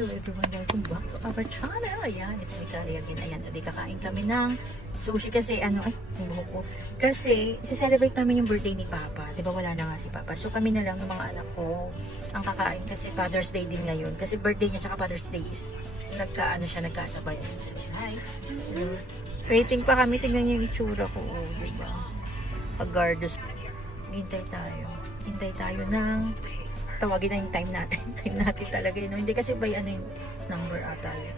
Hello everyone, welcome back to our channel. Ayan, it's me Kari again. Ayan, today kakain kami ng sushi kasi yung buhok ko. Kasi, celebrate namin yung birthday ni Papa. Diba wala na nga si Papa. So kami na lang ng mga anak ko ang kakain kasi Father's Day din ngayon. Kasi birthday niya tsaka Father's Day is nagkasabay. So, hi. Hello. Waiting pa kami, tingnan niyo yung itsura ko. Diba? Pag-gardos. Hintay tayo ng tawagin na yung time natin. Time natin talaga yun. Hindi kasi by yung number ata yun.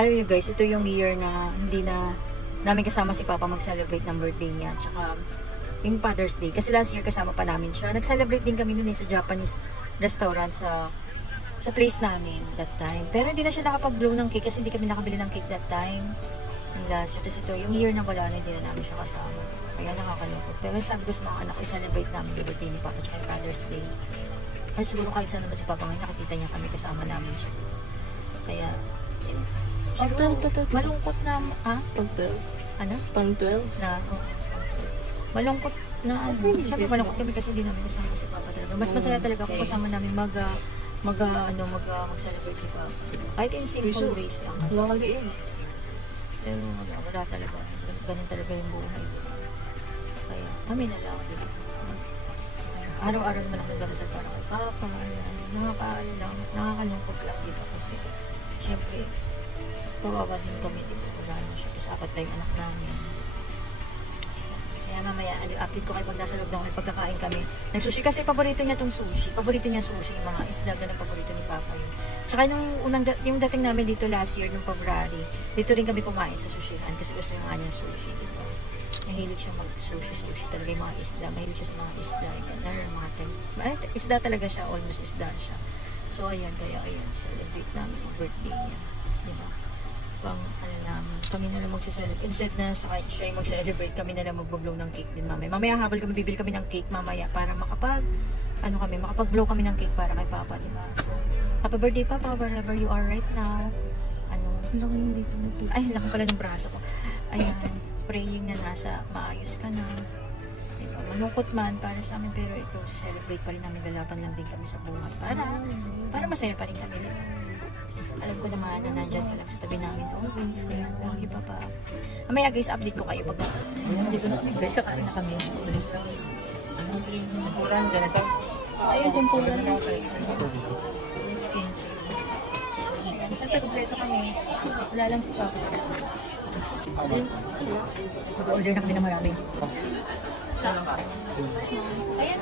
Ayun guys, ito yung year na hindi na namin kasama si Papa mag-celebrate ng birthday niya. Tsaka yung Father's Day. Kasi last year kasama pa namin siya. Nag-celebrate din kami nun sa Japanese restaurant sa place namin that time. Pero hindi na siya nakapag-blow ng cake kasi hindi kami nakabili ng cake that time. Yung last year. Tapos ito, yung year na wala na, hindi na namin siya kasama. Kaya nakakalungkot. Pero sabi ko sa mga anak ko, i-celebrate namin yung birthday ni Papa tsaka yung Father's Day. Ay siguro kahit saan naman si Papa ngayon, nakikita niya kami, kasama namin siya. Kaya, siguro, malungkot na, Pang 12? Ano? Pang 12? Na, malungkot na, Siyempre malungkot kami kasi hindi namin kasama si Papa talaga. Mas masaya talaga kung kasama namin mag-celebrate si Papa. Kahit in simple ways lang. Wakaliin. Pero wala talaga. Ganun talaga yung buhay. Kaya, kami na lang. Araw-araw naman ako nagdarasal para kay Papa. Nakakalungkot lang dito kasi syempre kawawa din kami dito. Wala na siya. Tapos apat pa yung anak namin. Kaya mamaya update ko kayo pag nasa loob na kami pagkakain kami. Nagsushi kasi paborito niya tong sushi. Paborito niya sushi. Mga isda ganun paborito ni Papa yun. Tsaka yung dating namin dito last year nung February, dito rin kami kumain sa sushihan kasi gusto nga niya sushi. Diba? Mahilig siya mag-sushi talaga yung mga isda. Mahilig siya sa mga isda. Isda talaga siya. Almost isda siya. So, ayan. Kaya, ayan. Celebrate namin yung birthday niya. Diba? Kami na lang mag-celebrate. Instead na siya yung mag-celebrate, kami na lang mag-blow ng cake din mamaya. Mamaya habol kami, bibili kami ng cake mamaya para makapag-blow kami ng cake para kay Papa. Diba? So, happy birthday, Papa, wherever you are right now. Laki yung dito mo. Ay, laki pala ng braso ko. Ayan. Praying na nasa maayos ka na. Diba? Malungkot man para sa amin pero ito, celebrate pa rin namin, lalaban lang din kami sa buhay para masaya pa rin kami. Alam ko naman na nandyan ka lang sa tabi namin always. Kaya lagi pa. Mamaya guys, update ko kayo pag nasa dito na kami guys, kakain na kami. Kurang ganito. Ayun, tempuran na. Yes, Kenji. Siyempre, kompleto kami. Wala lang si Papa. Mag-order na kami ng marami. Ayan.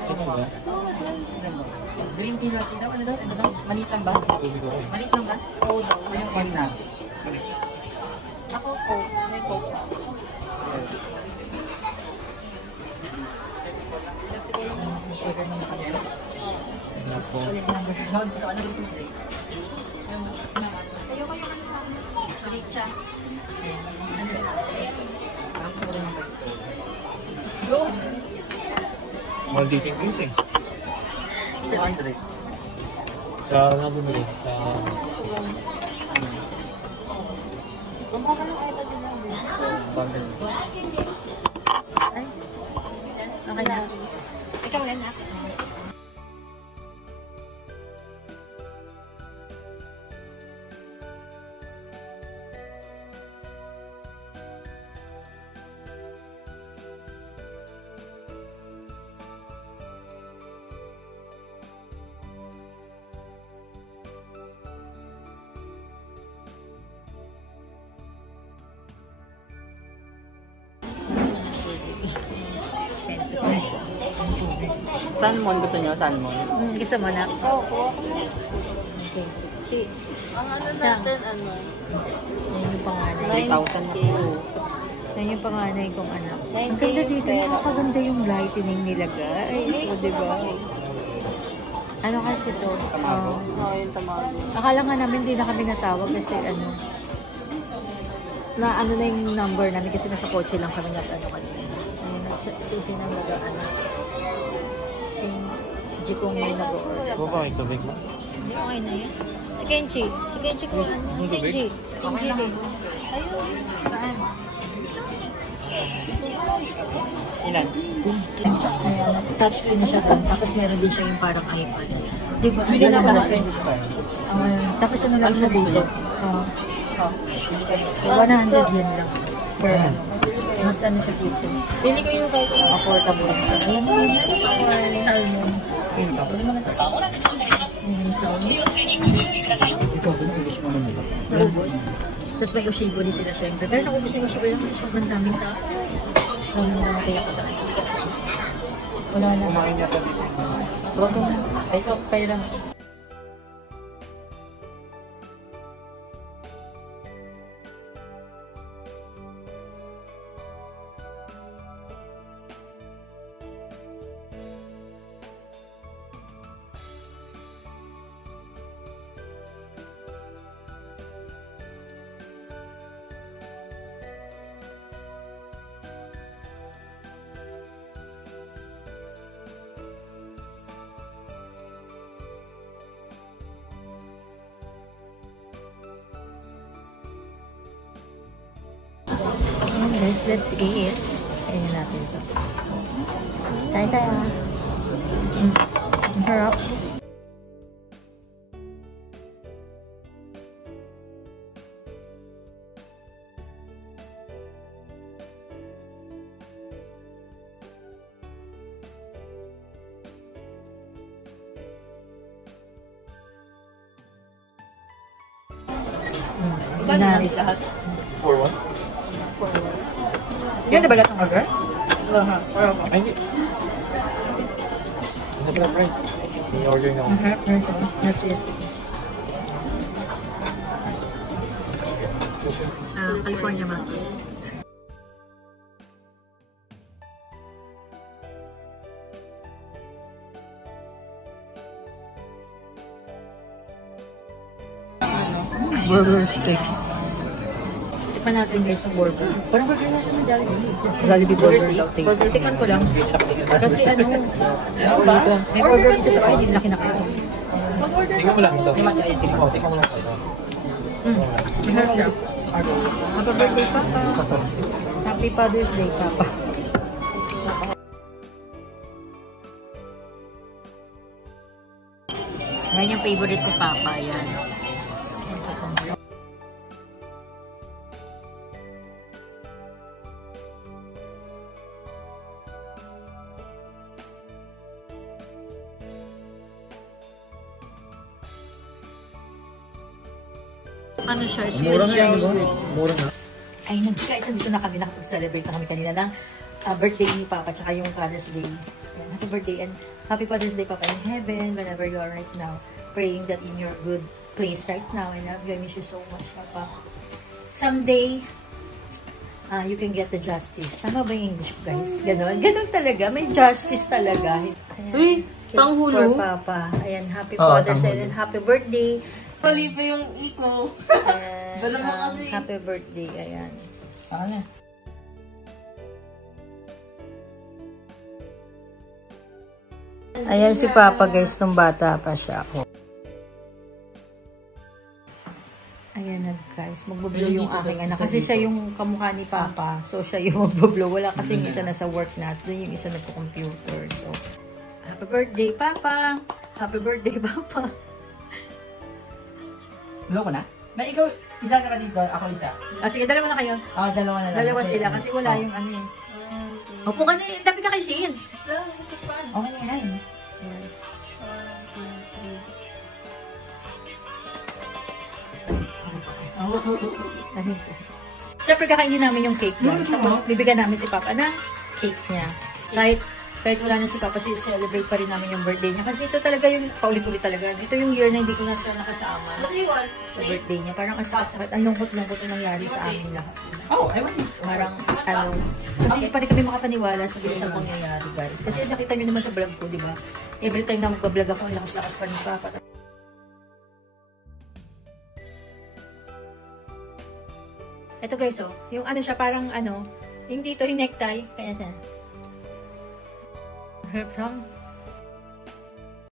Green tea latte daw. Ano daw? Maliit lang ba? Maliit lang ba? Oo daw. Ayun, one na. Ako po. May coke. Order naman kami. Ulit number. Ano gusto mo drink? Ayoko yung ano sa amin. Maricha. Ayan. Ano sa amin? Parang sa mga Go! Mahal dito yung drinks eh. 700. Sa ano bumili? Sa... Kumaka ng iPad din lang. Bundle. Ay. Okay na. Ikaw yan na. Salmon gusto niyo? Salmon? Gusto mo na? Oo. Okay. Si. Ang ano natin, Yan yung panganay. 9,000 kilo. Yan yung panganay kong anak. Ang ganda dito. Nakakaganda yung lighting nila guys. O diba? Ano kasi to? Oo, yung tamago. Akala nga namin hindi na kami natawag kasi na yung number namin kasi nasa kotse lang kami kanina. Si Sinang si Jikong nag-order. Ano ba? Ito big mo? Hindi, okay na yun. Si Kenchi kung ano. Sinji din. Ayun. Saan? Ilan? Ayan, touchscreen na siya doon. Tapos meron din siya yung parang iPad. Diba? Bili na ako ng natin. 25. Tapos ano lang siya dito? 100 yun lang. Per ano. Mas ano siya dito? Pili ko yung kahit ano. Affordable siya. Ayan yun. Salmon. Salmon. Ito, pinag-ibig mo naman nila. Naubos. Tapos may ushibori sila syempre. Pero naubos na yung ushibori lang kasi sobrang daming tao. Wala na namatay ako sa akin. Wala na. Kumain niya pa dito. Bago na. Ito, kayo lang. Guys, let's eat. Kainin natin ito. Kain tayo. Ang harap. Binari lahat. For what? Yan na ba lahat ng order? Ay, hindi. Ano pala price? I-order na ako. That's it. California Mountain. Burger steak. Tikman natin guys yung burger. Parang burger na siya ng Jollibee. Jollibee burger daw taste. Burger, tikman ko lang. Kasi ano, may burger din siya sa bahay, hindi nila kinakain. Tingnan mo lang ito. Tingnan mo lang ito. Mahal siya. Happy birthday, Papa. Happy Father's Day, Papa. Yan yung favorite ko, Papa. Yan. Ano siya? Mura nga Special yun, sweet. diba? Mura nga. Ay, guys, nandito na kami. Nakapag-celebrate na kami kanina ng birthday ni Papa tsaka yung Father's Day. Yan, happy birthday and happy Father's Day, Papa, in heaven, whenever you are right now. Praying that in your good place right now. And I miss you so much, Papa. Someday, you can get the justice. Tama ba yung English, guys? Ganon? Ganon talaga. May justice talaga. Ayan. Uy, tanghulo. For Papa. Ayan, happy Father's Day and happy birthday. Mali pa yung iko. And, Dala mo kasi. happy birthday. Ayan. Ano? Ayan si Papa, guys, nung bata pa siya. Ayan na, guys. Magbublo yung aking anak. Kasi siya yung kamukha ni Papa. So, siya yung magbublo. Wala kasi yung isa na sa work natin. Yung isa na sa computer. So, happy birthday, Papa! Happy birthday, Papa! Blow ko na? Ba, ikaw, isa ka dito, ako isa. Sige, dalawa na kayo. Dalawa na lang. Dalawa sila kasi wala yung ano eh. Upo ka na, dami ka kay Shane. Okay na yan. Ayan. Siyempre kakainin namin yung cake lang. Tapos bibigyan namin si Papa ng cake niya. Kahit wala na si Papa, celebrate pa rin namin yung birthday niya. Kasi ito talaga yung paulit-ulit talaga. Ito yung year na hindi ko na siya nakasama sa birthday niya. Parang ang sakit-sakit, ang lungkot-lungkot na nangyari sa amin lahat. Oh, I want it. Parang, kasi hindi pa rin kami makapaniwala sa bilis ang pangyayari, guys. Kasi nakita niyo naman sa vlog ko, di ba? Every time na magbablog ako, ang lakas-lakas pa ni Papa. Ito guys, oh, yung ano siya, parang ano, yung dito, yung necktie, kaya siya. Harap lang.